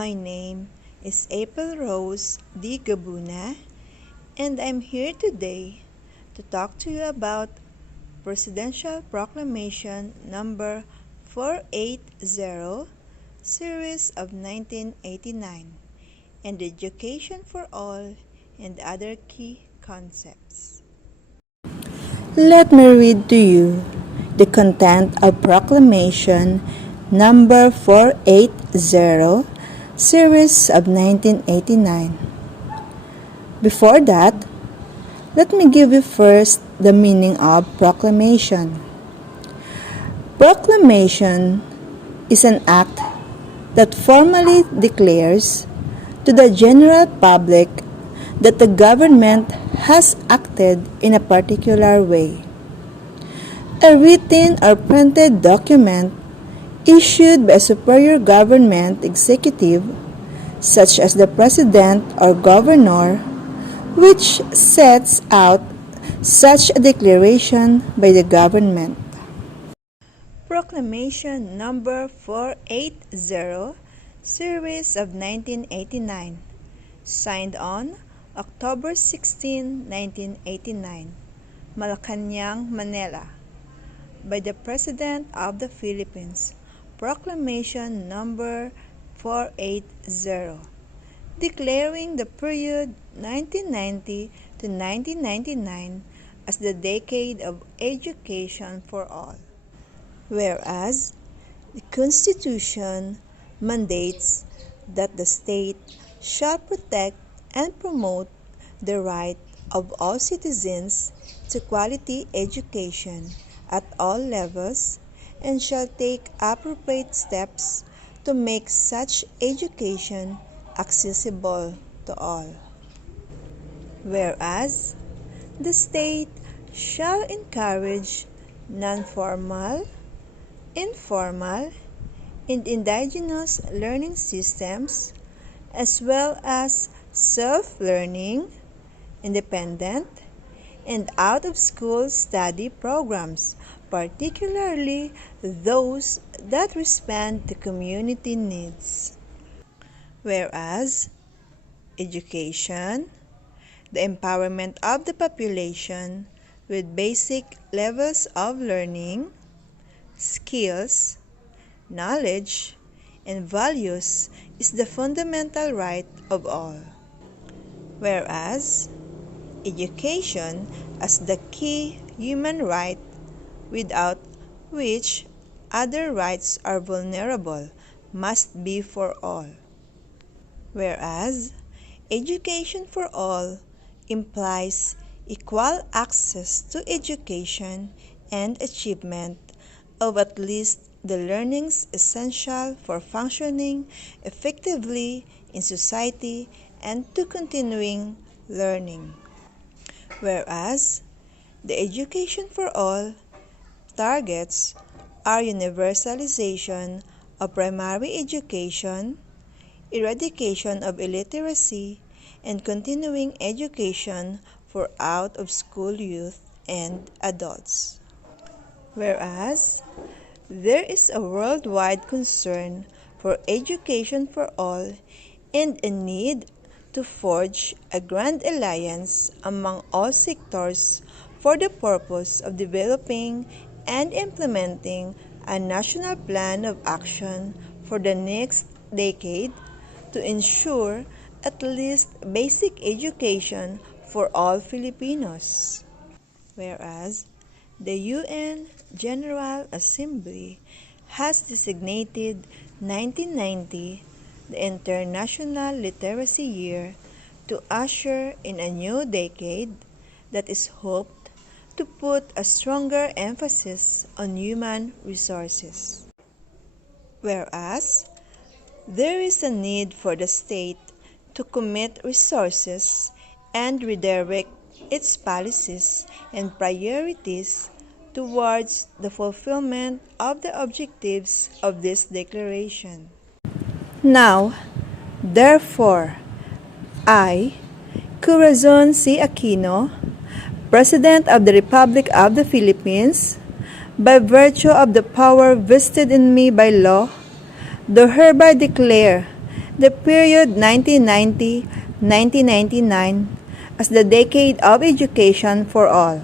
My name is April Rose D. Gabuna, and I'm here today to talk to you about Presidential Proclamation number 480, Series of 1989, and Education for All and other key concepts. Let me read to you the content of Proclamation number 480, Series of 1989. Before that, let me give you first the meaning of proclamation. Proclamation is an act that formally declares to the general public that the government has acted in a particular way. A written or printed document issued by a superior government executive, such as the president or governor, which sets out such a declaration by the government. Proclamation number 480, Series of 1989, signed on October 16, 1989, Malacañang, Manila, by the President of the Philippines. Proclamation number 480, declaring the period 1990 to 1999 as the decade of education for all. Whereas the Constitution mandates that the state shall protect and promote the right of all citizens to quality education at all levels and shall take appropriate steps to make such education accessible to all. Whereas the state shall encourage non-formal, informal, and indigenous learning systems, as well as self-learning, independent, and out-of-school study programs, particularly those that respond to community needs. Whereas education, the empowerment of the population with basic levels of learning, skills, knowledge, and values is the fundamental right of all. Whereas education as the key human right without which other rights are vulnerable must be for all. Whereas education for all implies equal access to education and achievement of at least the learnings essential for functioning effectively in society and to continuing learning. Whereas the education for all targets are universalization of primary education, eradication of illiteracy, and continuing education for out-of-school youth and adults. Whereas there is a worldwide concern for education for all and a need to forge a grand alliance among all sectors for the purpose of developing and implementing a national plan of action for the next decade to ensure at least basic education for all Filipinos. Whereas the UN General Assembly has designated 1990 the International Literacy Year to usher in a new decade that is hoped to put a stronger emphasis on human resources. Whereas there is a need for the state to commit resources and redirect its policies and priorities towards the fulfillment of the objectives of this declaration. Now, therefore, I, Corazon C. Aquino, President of the Republic of the Philippines, by virtue of the power vested in me by law, do hereby declare the period 1990-1999 as the decade of education for all,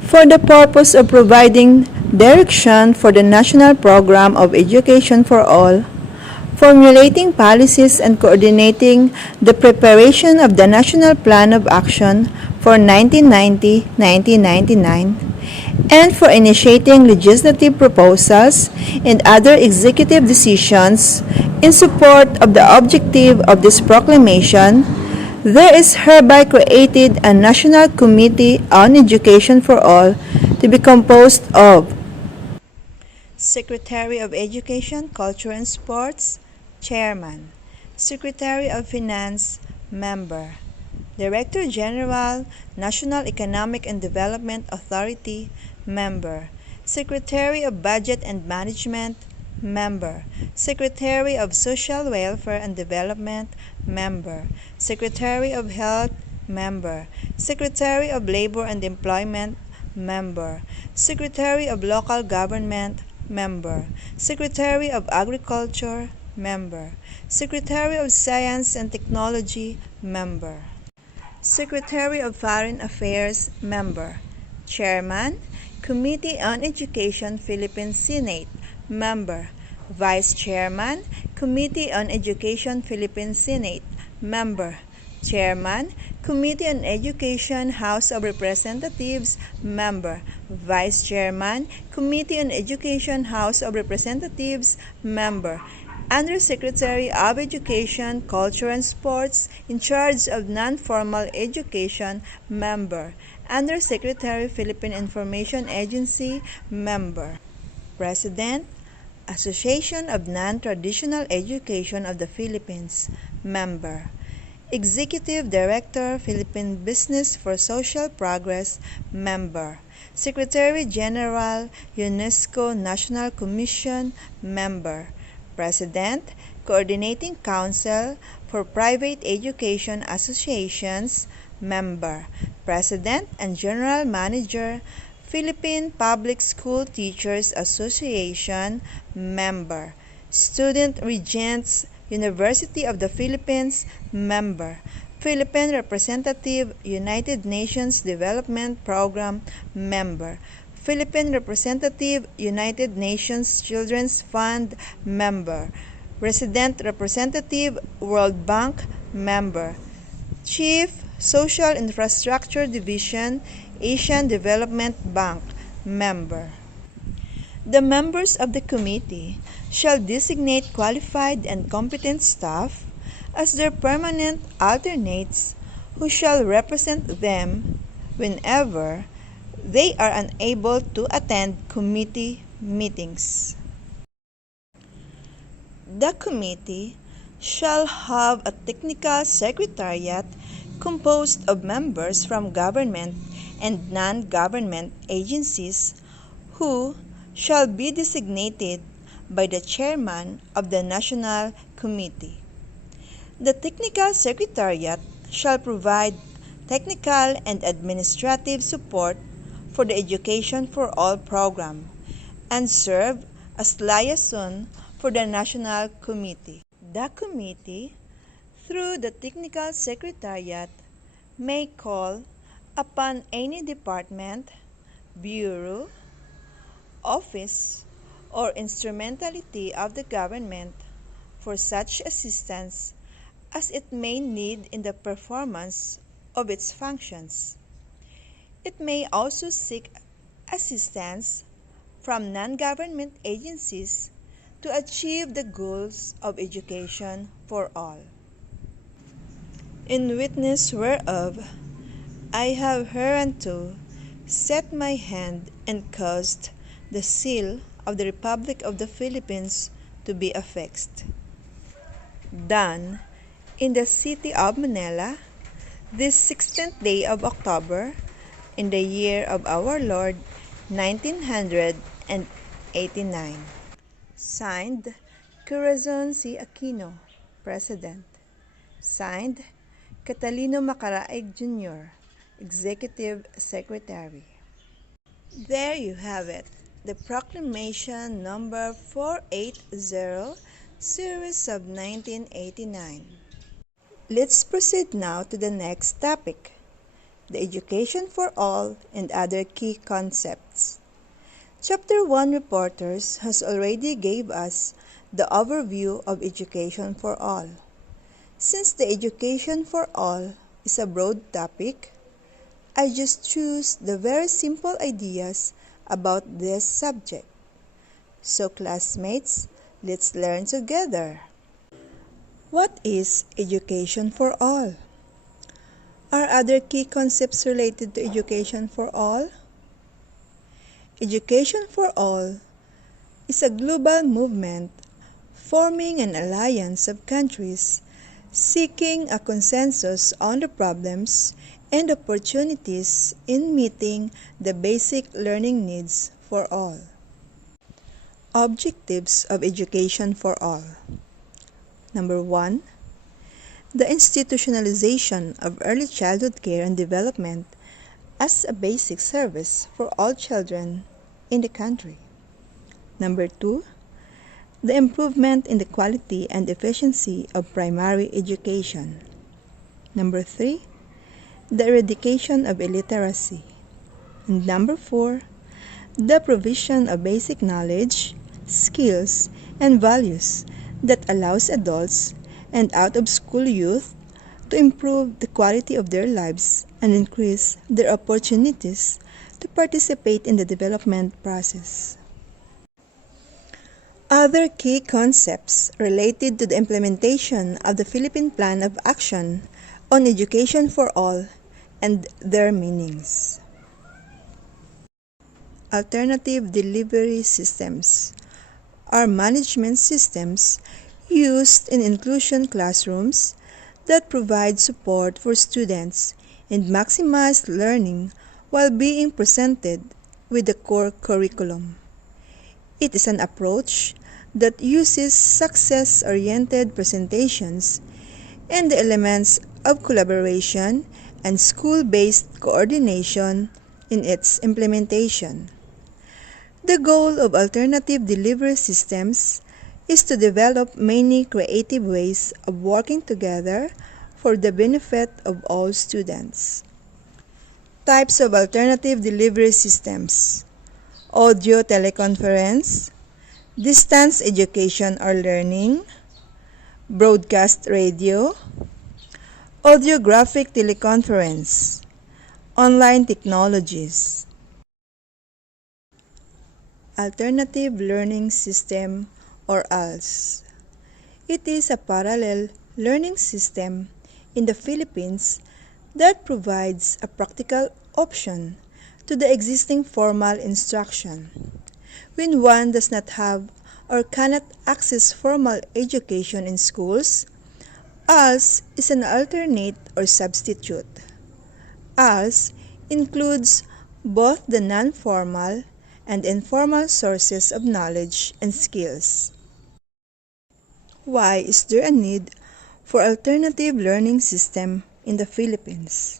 for the purpose of providing direction for the National Program of Education for All, formulating policies and coordinating the preparation of the National Plan of Action for 1990-1999, and for initiating legislative proposals and other executive decisions in support of the objective of this proclamation, there is hereby created a National Committee on Education for All to be composed of Secretary of Education, Culture and Sports, Chairman. Secretary of Finance, Member. Director General, National Economic and Development Authority, Member. Secretary of Budget and Management, Member. Secretary of Social Welfare and Development, Member. Secretary of Health, Member. Secretary of Labor and Employment, Member. Secretary of Local Government, Member. Secretary of Agriculture, Member. Secretary of Science and Technology, Member. Secretary of Foreign Affairs, Member. Chairman, Committee on Education, Philippine Senate, Member. Vice Chairman, Committee on Education, Philippine Senate, Member. Chairman, Committee on Education, House of Representatives, Member. Vice Chairman, Committee on Education, House of Representatives, Member. Undersecretary of Education, Culture and Sports, in charge of non-formal education, Member. Undersecretary, Philippine Information Agency, Member. President, Association of Non-Traditional Education of the Philippines, Member. Executive Director, Philippine Business for Social Progress, Member. Secretary General, UNESCO National Commission, Member. President, Coordinating Council for Private Education Associations, Member. President and General Manager, Philippine Public School Teachers Association, Member. Student Regents, University of the Philippines, Member. Philippine Representative, United Nations Development Program, Member. Philippine Representative, United Nations Children's Fund, Member. Resident Representative, World Bank, Member. Chief, Social Infrastructure Division, Asian Development Bank, Member. The members of the committee shall designate qualified and competent staff as their permanent alternates who shall represent them whenever they are unable to attend committee meetings. The committee shall have a technical secretariat composed of members from government and non-government agencies who shall be designated by the chairman of the National Committee. The Technical Secretariat shall provide technical and administrative support for the Education for All program and serve as liaison for the National Committee. The committee, through the Technical Secretariat, may call upon any department, bureau, office, or instrumentality of the government for such assistance as it may need in the performance of its functions. It may also seek assistance from non-government agencies to achieve the goals of education for all. In witness whereof, I have hereunto set my hand and caused the seal of the Republic of the Philippines to be affixed. Done in the city of Manila, this 16th day of October, in the year of our Lord, 1989. Signed, Corazon C. Aquino, President. Signed, Catalino Macaraig Jr., Executive Secretary. There you have it, the Proclamation number 480 Series of 1989. Let's proceed now to the next topic, the education for all and other key concepts. Chapter 1 Reporters has already gave us the overview of education for all. Since the education for all is a broad topic, I just choose the very simple ideas about this subject. So classmates, let's learn together. What is education for all? Are other key concepts related to education for all? Education for all is a global movement forming an alliance of countries seeking a consensus on the problems and opportunities in meeting the basic learning needs for all. Objectives of education for all. Number 1. The institutionalization of early childhood care and development as a basic service for all children in the country. Number 2. The improvement in the quality and efficiency of primary education. Number 3. The eradication of illiteracy. And number 4. The provision of basic knowledge, skills, and values that allows adults and out-of-school youth to improve the quality of their lives and increase their opportunities to participate in the development process. Other key concepts related to the implementation of the Philippine Plan of Action on Education for All and their meanings. Alternative delivery systems are management systems used in inclusion classrooms that provide support for students and maximize learning while being presented with the core curriculum. It is an approach that uses success-oriented presentations and the elements of collaboration and school-based coordination in its implementation. The goal of alternative delivery systems is to develop many creative ways of working together for the benefit of all students. Types of alternative delivery systems: audio teleconference, distance education or learning, broadcast radio, audiographic teleconference, online technologies. Alternative Learning System or ALS. It is a parallel learning system in the Philippines that provides a practical option to the existing formal instruction. When one does not have or cannot access formal education in schools, ALS is an alternate or substitute. ALS includes both the non-formal and informal sources of knowledge and skills. Why is there a need for alternative learning system in the Philippines?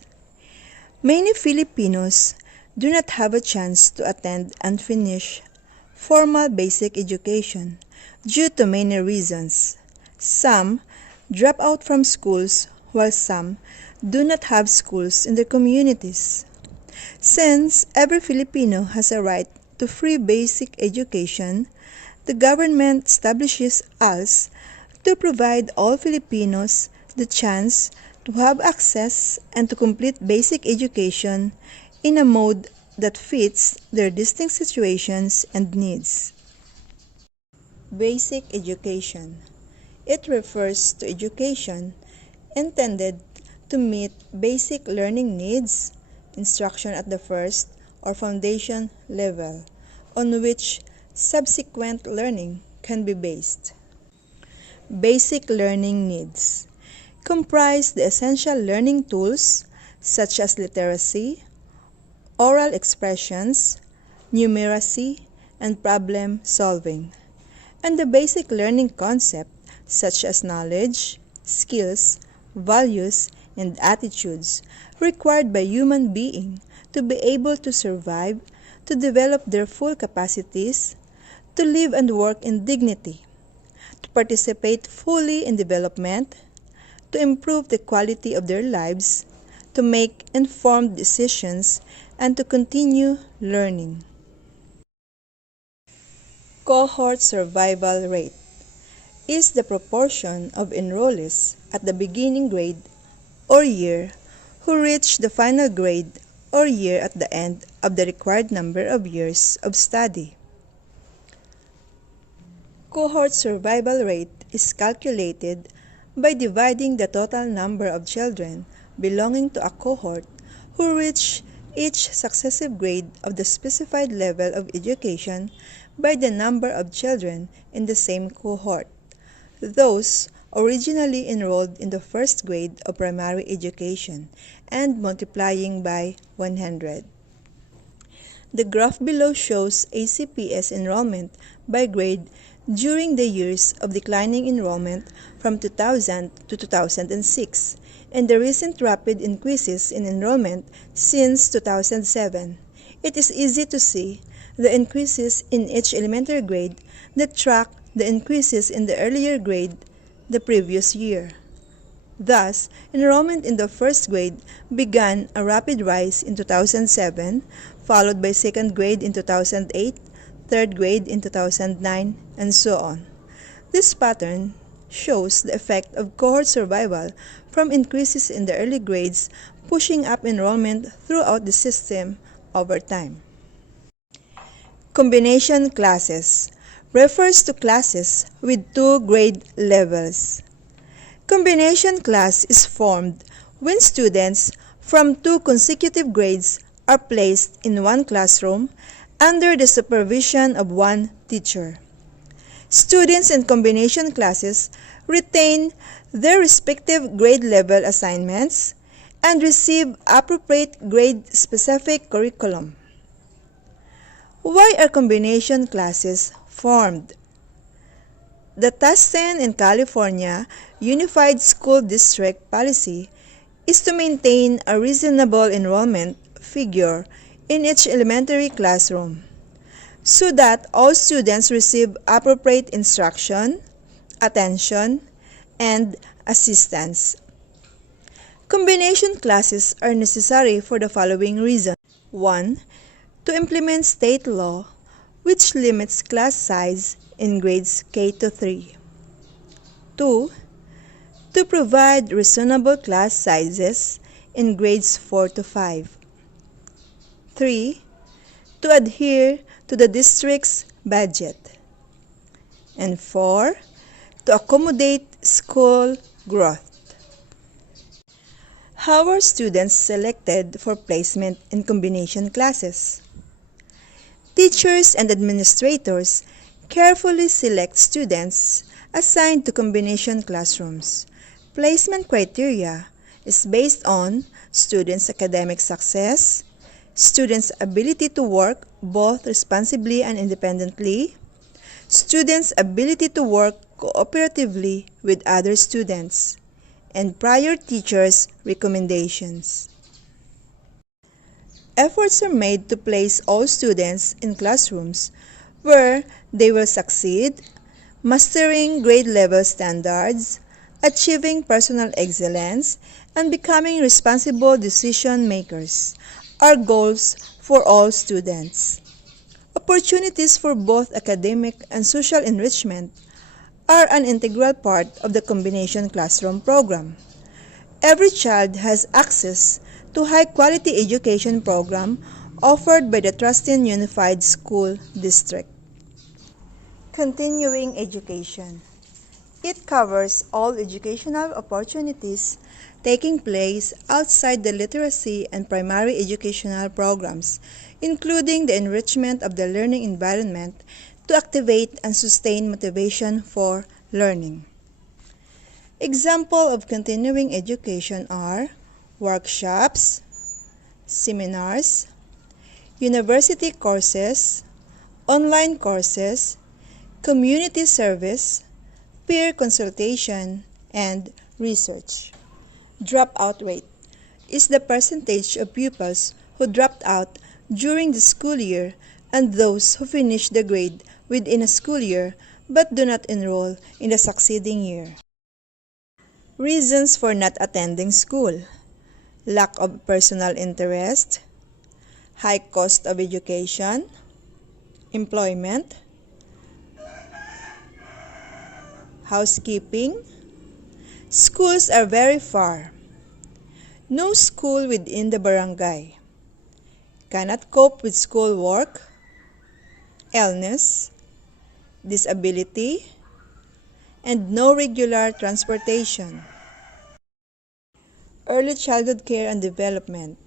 Many Filipinos do not have a chance to attend and finish formal basic education due to many reasons. Some drop out from schools while some do not have schools in their communities. Since every Filipino has a right to free basic education, the government establishes ALS to provide all Filipinos the chance to have access and to complete basic education in a mode that fits their distinct situations and needs. Basic education. It refers to education intended to meet basic learning needs, instruction at the first or foundation level, on which subsequent learning can be based. Basic learning needs comprise the essential learning tools such as literacy, oral expressions, numeracy, and problem solving, and the basic learning concept such as knowledge, skills, values, and attitudes required by human being to be able to survive, to develop their full capacities, to live and work in dignity, to participate fully in development, to improve the quality of their lives, to make informed decisions, and to continue learning. Cohort survival rate is the proportion of enrollees at the beginning grade or year who reach the final grade or year at the end of the required number of years of study. Cohort survival rate is calculated by dividing the total number of children belonging to a cohort who reach each successive grade of the specified level of education by the number of children in the same cohort, those originally enrolled in the first grade of primary education, and multiplying by 100. The graph below shows ACPS enrollment by grade during the years of declining enrollment from 2000 to 2006, and the recent rapid increases in enrollment since 2007. It is easy to see the increases in each elementary grade that track the increases in the earlier grade the previous year. Thus, enrollment in the first grade began a rapid rise in 2007, followed by second grade in 2008, third grade in 2009, and so on. This pattern shows the effect of cohort survival from increases in the early grades pushing up enrollment throughout the system over time. Combination classes refers to classes with two grade levels. Combination class is formed when students from two consecutive grades are placed in one classroom under the supervision of one teacher. Students in combination classes retain their respective grade level assignments and receive appropriate grade-specific curriculum. Why are combination classes formed? The Tustin in California Unified School District policy is to maintain a reasonable enrollment figure in each elementary classroom so that all students receive appropriate instruction, attention, and assistance. Combination classes are necessary for the following reasons. 1. To implement state law which limits class size in grades K to 3. 2. To provide reasonable class sizes in grades 4 to 5. 3. To adhere to the district's budget. And 4. To accommodate school growth. How are students selected for placement in combination classes? Teachers and administrators carefully select students assigned to combination classrooms. Placement criteria is based on students' academic success, students' ability to work both responsibly and independently, students' ability to work cooperatively with other students, and prior teachers' recommendations. Efforts are made to place all students in classrooms where they will succeed, mastering grade level standards, achieving personal excellence, and becoming responsible decision makers are goals for all students. Opportunities for both academic and social enrichment are an integral part of the combination classroom program. Every child has access to high-quality education program offered by the Tustin Unified School District. Continuing education. It covers all educational opportunities taking place outside the literacy and primary educational programs, including the enrichment of the learning environment to activate and sustain motivation for learning. Examples of continuing education are workshops, seminars, university courses, online courses, community service, peer consultation, and research. Dropout rate is the percentage of pupils who dropped out during the school year and those who finished the grade within a school year but do not enroll in the succeeding year. Reasons for not attending school: lack of personal interest, high cost of education, employment, housekeeping. Schools are very far. No school within the barangay. Cannot cope with schoolwork, illness, disability, and no regular transportation. Early childhood care and development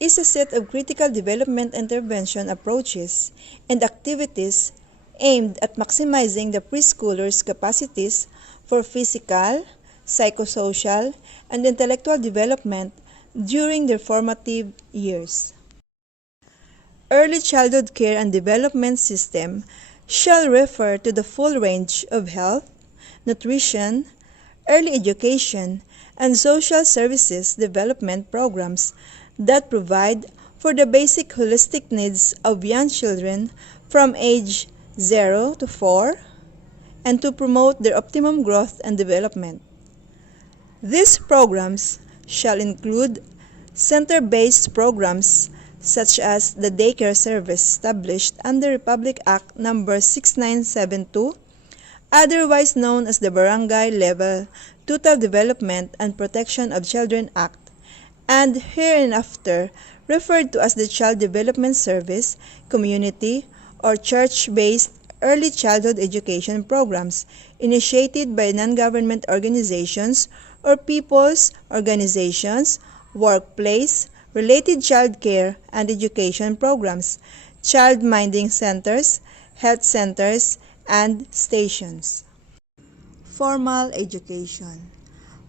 is a set of critical development intervention approaches and activities aimed at maximizing the preschoolers' capacities for physical, psychosocial, and intellectual development during their formative years. Early childhood care and development system shall refer to the full range of health, nutrition, early education, and social services development programs that provide for the basic holistic needs of young children from age 0 to 4 and to promote their optimum growth and development. These programs shall include center-based programs such as the daycare service established under Republic Act No. 6972, otherwise known as the Barangay Level Total Development and Protection of Children Act, and hereinafter referred to as the Child Development Service, community, or church-based early childhood education programs initiated by non-government organizations or people's organizations, workplace, related child care and education programs, child minding centers, health centers, and stations. Formal education.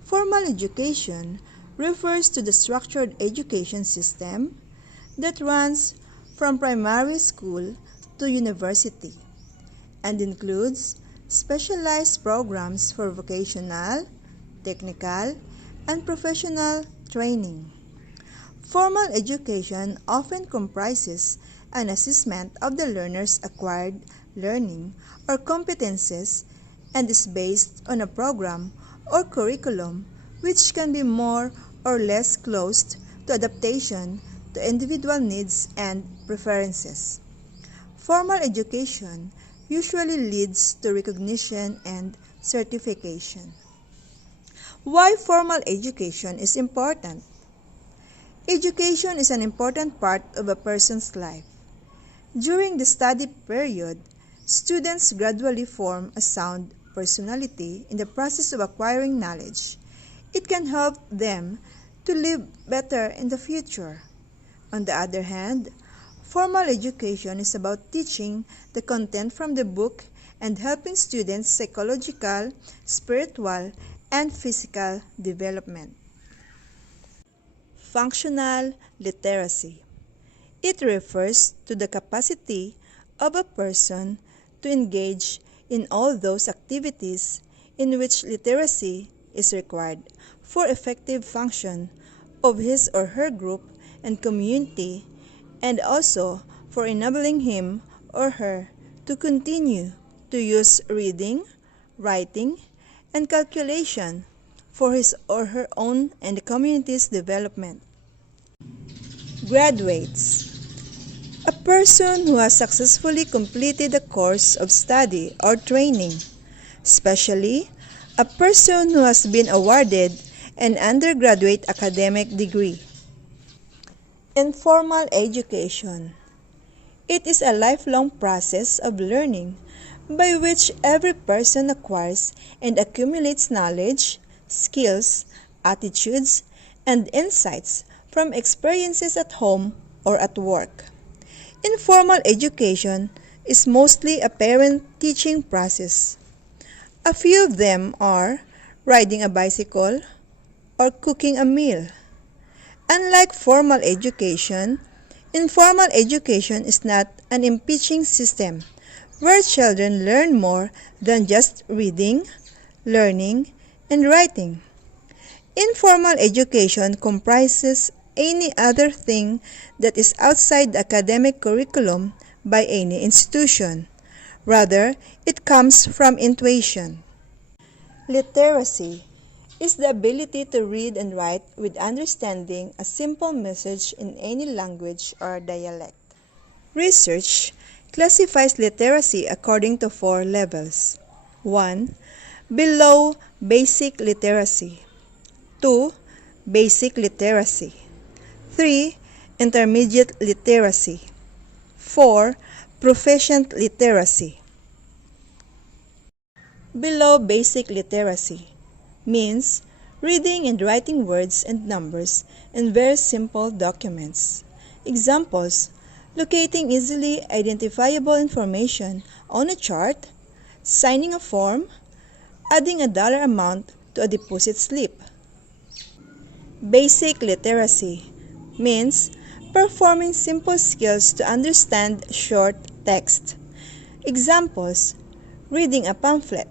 Formal education refers to the structured education system that runs from primary school to university and includes specialized programs for vocational, technical, and professional training. Formal education often comprises an assessment of the learner's acquired learning or competences and is based on a program or curriculum which can be more or less close to adaptation to individual needs and preferences. Formal education usually leads to recognition and certification. Why formal education is important? Education is an important part of a person's life. During the study period, students gradually form a sound personality in the process of acquiring knowledge. It can help them to live better in the future. On the other hand, formal education is about teaching the content from the book and helping students' psychological, spiritual, and physical development. Functional literacy. It refers to the capacity of a person to engage in all those activities in which literacy is required for effective function of his or her group and community, and also for enabling him or her to continue to use reading, writing, and calculation for his or her own and the community's development. Graduates. A person who has successfully completed a course of study or training, especially a person who has been awarded an undergraduate academic degree. Informal education. It is a lifelong process of learning by which every person acquires and accumulates knowledge, skills, attitudes, and insights from experiences at home or at work. Informal education is mostly a parent-teaching process. A few of them are riding a bicycle or cooking a meal. Unlike formal education, informal education is not an impeaching system where children learn more than just reading, learning, and writing. Informal education comprises any other thing that is outside the academic curriculum by any institution, Rather, it comes from intuition. Literacy is the ability to read and write with understanding a simple message in any language or dialect. Research classifies literacy according to 4 levels. 1. Below basic literacy. 2. Basic literacy. 3. Intermediate literacy. 4. Proficient literacy. Below basic literacy means reading and writing words and numbers in very simple documents. Examples: locating easily identifiable information on a chart, signing a form, adding a dollar amount to a deposit slip. Basic literacy means performing simple skills to understand short text. Examples: reading a pamphlet,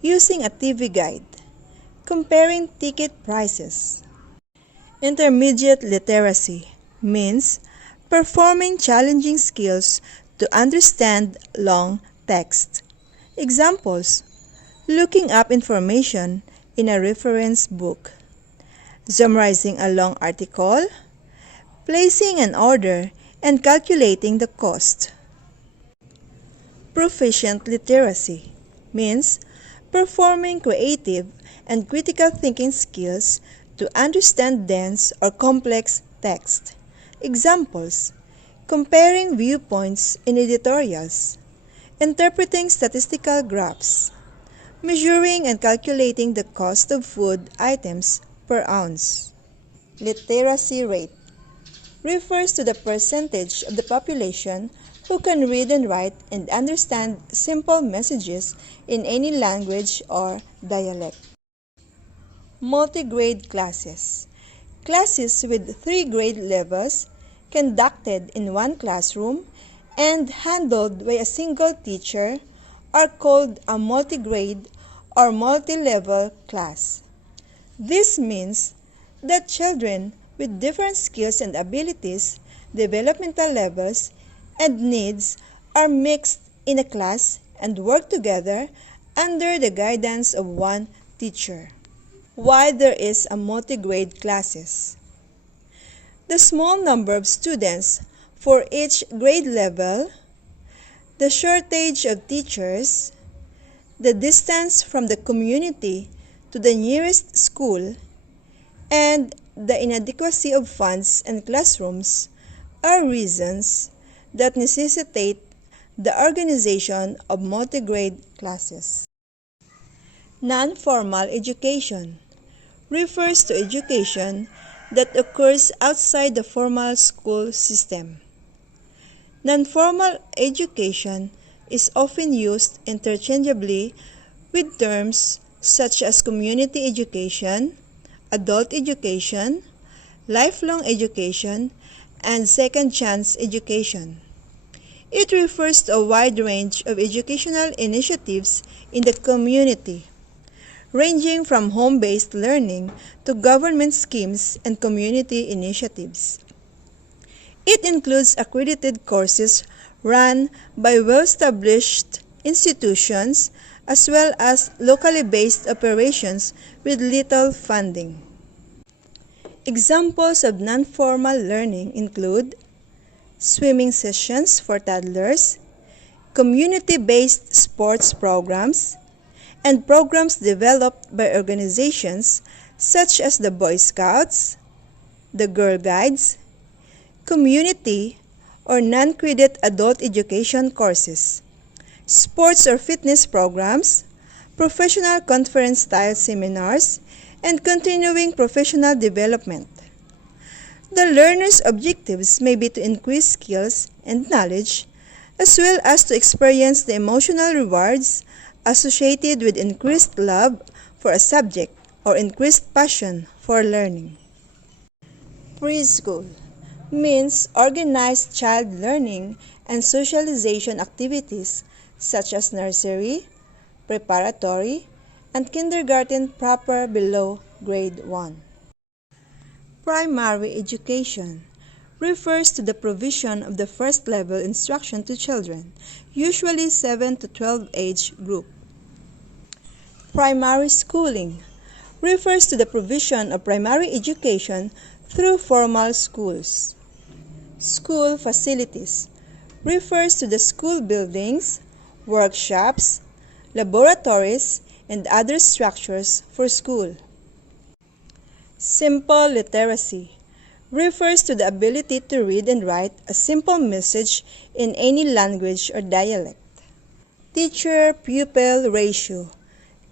using a TV guide, comparing ticket prices. Intermediate literacy means performing challenging skills to understand long text. Examples: looking up information in a reference book, summarizing a long article, placing an order, and calculating the cost. Proficient literacy means performing creative and critical thinking skills to understand dense or complex text. Examples: comparing viewpoints in editorials, interpreting statistical graphs, measuring and calculating the cost of food items per ounce. Literacy rate refers to the percentage of the population who can read and write and understand simple messages in any language or dialect. Multi-grade classes. Classes with 3 grade levels conducted in one classroom and handled by a single teacher are called a multi-grade or multi-level class. This means that children with different skills and abilities, developmental levels, and needs are mixed in a class and work together under the guidance of one teacher. Why there is a multi-grade classes? The small number of students for each grade level, the shortage of teachers, the distance from the community to the nearest school, and the inadequacy of funds and classrooms are reasons that necessitate the organization of multi-grade classes. Non-formal education refers to education that occurs outside the formal school system. Non-formal education is often used interchangeably with terms such as community education, adult education, lifelong education, and second chance education. It refers to a wide range of educational initiatives in the community, ranging from home-based learning to government schemes and community initiatives. It includes accredited courses run by well-established institutions as well as locally based operations with little funding. Examples of non-formal learning include swimming sessions for toddlers, community-based sports programs, and programs developed by organizations such as the Boy Scouts, the Girl Guides, community or non-credit adult education courses, sports or fitness programs, professional conference-style seminars, and continuing professional development. The learner's objectives may be to increase skills and knowledge, as well as to experience the emotional rewards associated with increased love for a subject or increased passion for learning. Preschool means organized child learning and socialization activities such as nursery, preparatory, and kindergarten proper below grade 1. Primary education refers to the provision of the first-level instruction to children, usually 7 to 12 age group. Primary schooling refers to the provision of primary education through formal schools. School facilities refers to the school buildings, workshops, laboratories, and other structures for school. Simple literacy refers to the ability to read and write a simple message in any language or dialect. Teacher-pupil ratio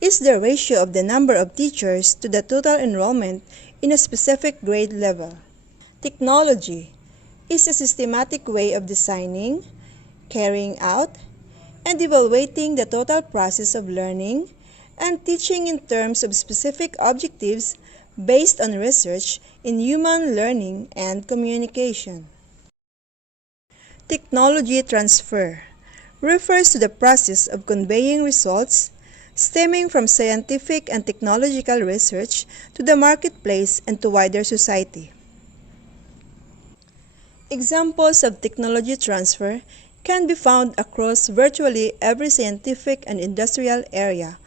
is the ratio of the number of teachers to the total enrollment in a specific grade level. Technology is a systematic way of designing, carrying out, and evaluating the total process of learning and teaching in terms of specific objectives based on research in human learning and communication. Technology transfer refers to the process of conveying results stemming from scientific and technological research to the marketplace and to wider society. Examples of technology transfer can be found across virtually every scientific and industrial area,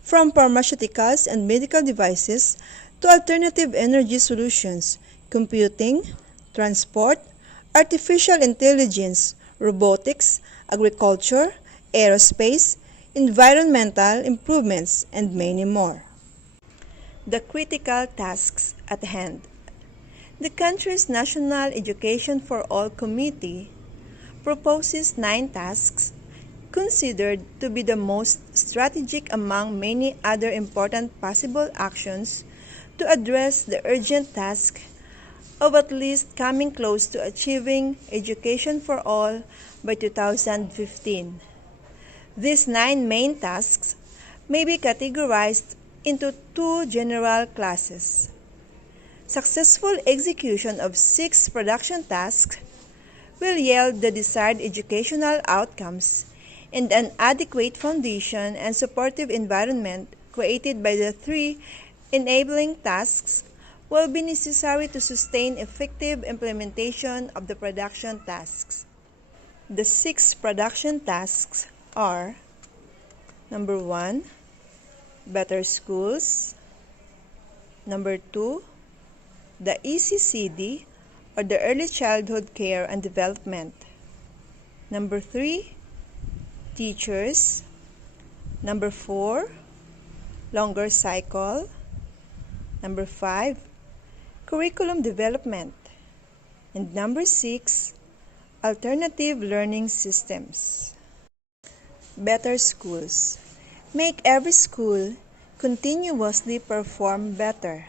from pharmaceuticals and medical devices to alternative energy solutions, computing, transport, artificial intelligence, robotics, agriculture, aerospace, environmental improvements, and many more. The critical tasks at hand. The country's National Education for All Committee proposes 9 tasks considered to be the most strategic among many other important possible actions to address the urgent task of at least coming close to achieving education for all by 2015. These 9 main tasks may be categorized into 2 general classes. Successful execution of 6 production tasks will yield the desired educational outcomes, and an adequate foundation and supportive environment created by the 3 enabling tasks will be necessary to sustain effective implementation of the production tasks. The 6 production tasks are: number 1, better schools; number 2, the ECCD, or the Early Childhood Care and Development; number 3, teachers; number 4, longer cycle; number 5, curriculum development; and number 6, alternative learning systems. Better schools. Make every school continuously perform better.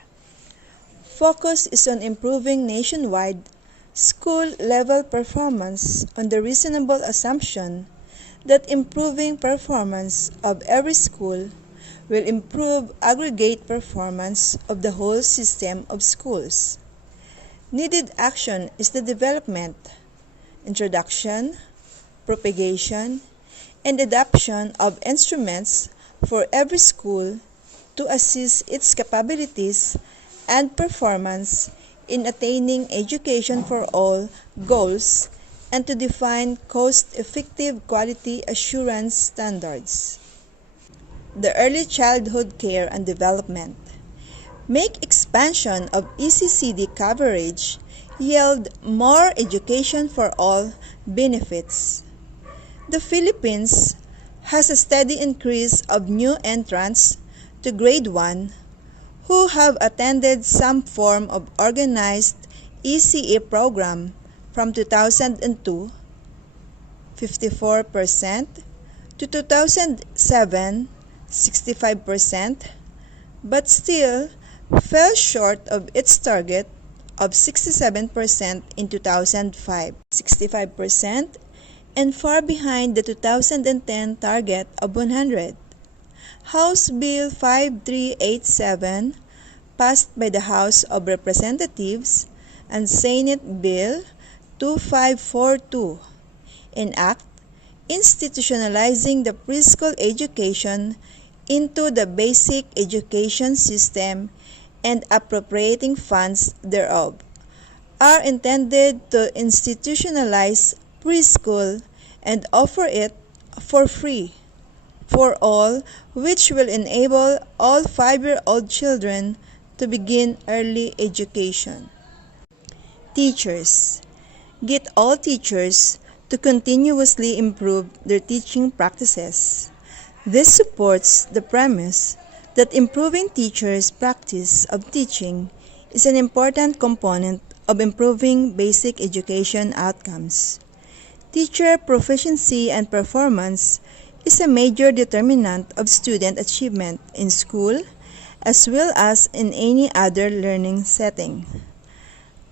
Focus is on improving nationwide school-level performance on the reasonable assumption that improving performance of every school will improve aggregate performance of the whole system of schools. Needed action is the development, introduction, propagation, and adoption of instruments for every school to assist its capabilities and performance in attaining education for all goals and to define cost-effective quality assurance standards. The early childhood care and development. Make expansion of ECCD coverage yield more education for all benefits. The Philippines has a steady increase of new entrants to grade 1 who have attended some form of organized ECE program from 2002, 54%, to 2007, 65%, but still fell short of its target of 67% in 2005, 65%, and far behind the 2010 target of 100. House Bill 5387, passed by the House of Representatives, and Senate Bill 2542, an act institutionalizing the preschool education into the basic education system and appropriating funds thereof, are intended to institutionalize preschool and offer it for free for all, which will enable all 5-year-old children to begin early education. Teachers. Get all teachers to continuously improve their teaching practices. This supports the premise that improving teachers' practice of teaching is an important component of improving basic education outcomes. Teacher proficiency and performance is a major determinant of student achievement in school as well as in any other learning setting.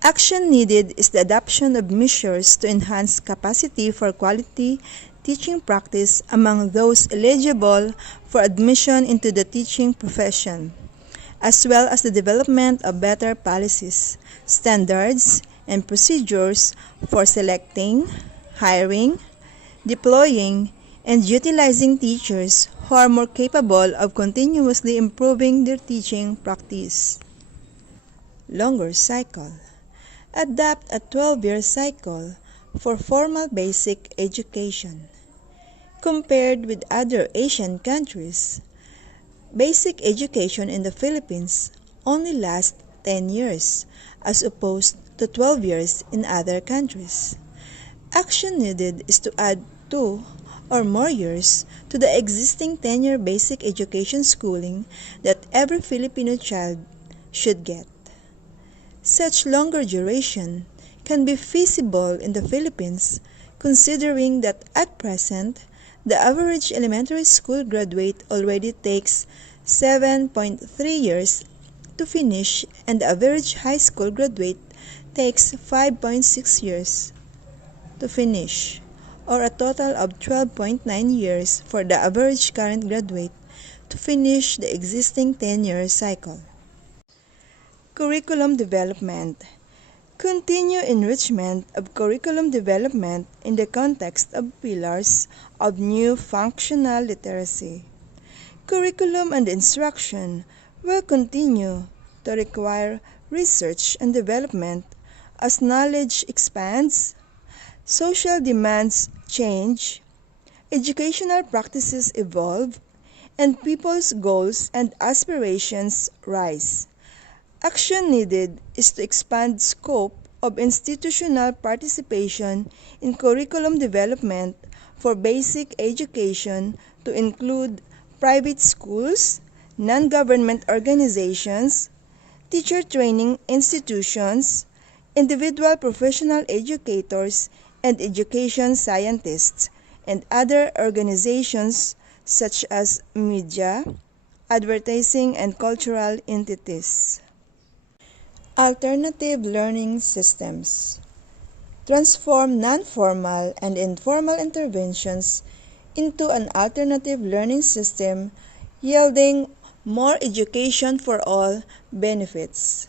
Action needed is the adoption of measures to enhance capacity for quality teaching practice among those eligible for admission into the teaching profession, as well as the development of better policies, standards, and procedures for selecting, hiring, deploying, and utilizing teachers who are more capable of continuously improving their teaching practice. Longer cycle. Adopt a 12-year cycle for formal basic education. Compared with other Asian countries, basic education in the Philippines only lasts 10 years as opposed to 12 years in other countries. Action needed is to add 2 or more years to the existing 10-year basic education schooling that every Filipino child should get. Such longer duration can be feasible in the Philippines considering that at present, the average elementary school graduate already takes 7.3 years to finish and the average high school graduate takes 5.6 years to finish, or a total of 12.9 years for the average current graduate to finish the existing 10-year cycle. Curriculum development. Continue enrichment of curriculum development in the context of pillars of new functional literacy. Curriculum and instruction will continue to require research and development as knowledge expands, social demands change, educational practices evolve, and people's goals and aspirations rise. Action needed is to expand scope of institutional participation in curriculum development for basic education to include private schools, non-government organizations, teacher training institutions, individual professional educators, and education scientists, and other organizations such as media, advertising, and cultural entities. Alternative learning systems. Transform non-formal and informal interventions into an alternative learning system yielding more education for all benefits.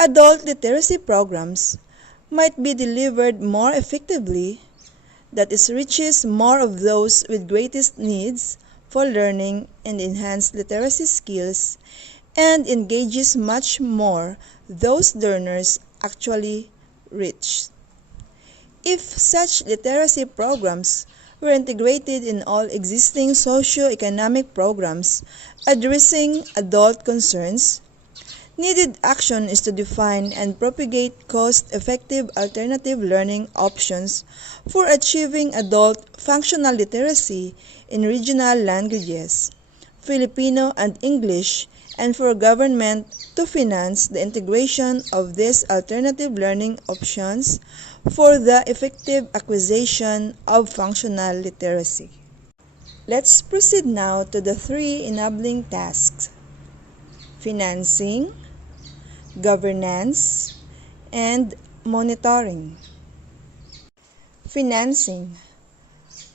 Adult literacy programs might be delivered more effectively, that is, reaches more of those with greatest needs for learning and enhanced literacy skills, and engages much more those learners actually reach. If such literacy programs were integrated in all existing socio-economic programs addressing adult concerns, needed action is to define and propagate cost-effective alternative learning options for achieving adult functional literacy in regional languages, Filipino and English, and for government to finance the integration of these alternative learning options for the effective acquisition of functional literacy. Let's proceed now to the 3 enabling tasks: financing, governance, and monitoring. Financing.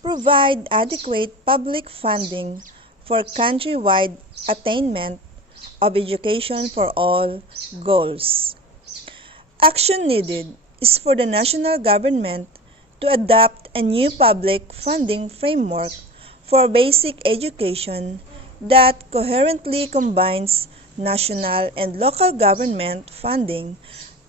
Provide adequate public funding for countrywide attainment of education for all goals. Action needed is for the national government to adopt a new public funding framework for basic education that coherently combines national and local government funding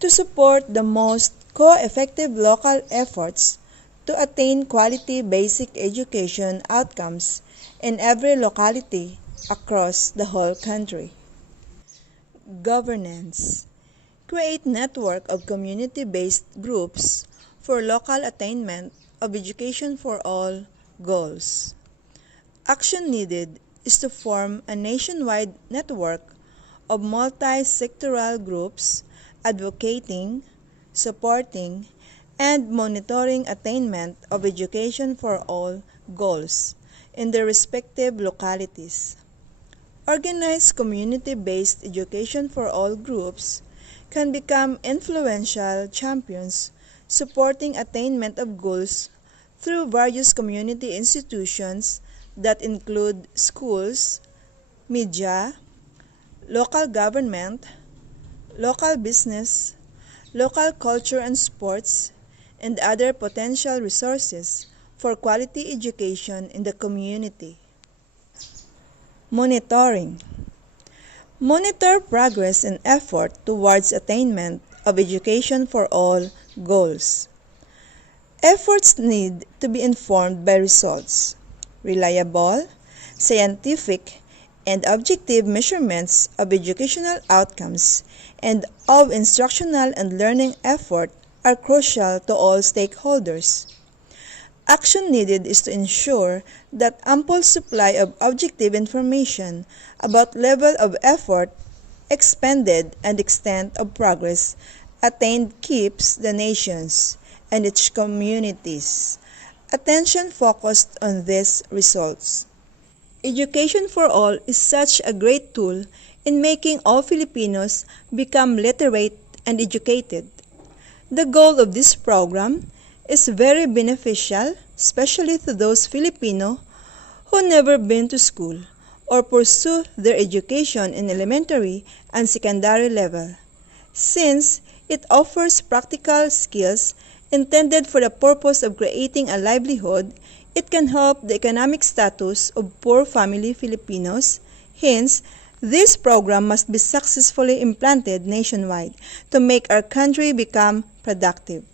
to support the most co-effective local efforts to attain quality basic education outcomes in every locality across the whole country. Governance. Create network of community-based groups for local attainment of education for all goals. Action needed is to form a nationwide network of multi-sectoral groups advocating, supporting, and monitoring attainment of education for all goals in their respective localities. Organized community-based education for all groups can become influential champions supporting attainment of goals through various community institutions that include schools, media, local government, local business, local culture and sports, and other potential resources for quality education in the community. Monitoring. Monitor progress and effort towards attainment of education for all goals. Efforts need to be informed by results, reliable, scientific, and objective measurements of educational outcomes and of instructional and learning effort are crucial to all stakeholders. Action needed is to ensure that ample supply of objective information about level of effort expended and extent of progress attained keeps the nations and its communities' attention focused on these results. Education for all is such a great tool in making all Filipinos become literate and educated. The goal of this program is very beneficial, especially to those Filipino who never been to school or pursue their education in elementary and secondary level, since it offers practical skills intended for the purpose of creating a livelihood. It can help the economic status of poor family Filipinos. Hence, this program must be successfully implanted nationwide to make our country become productive.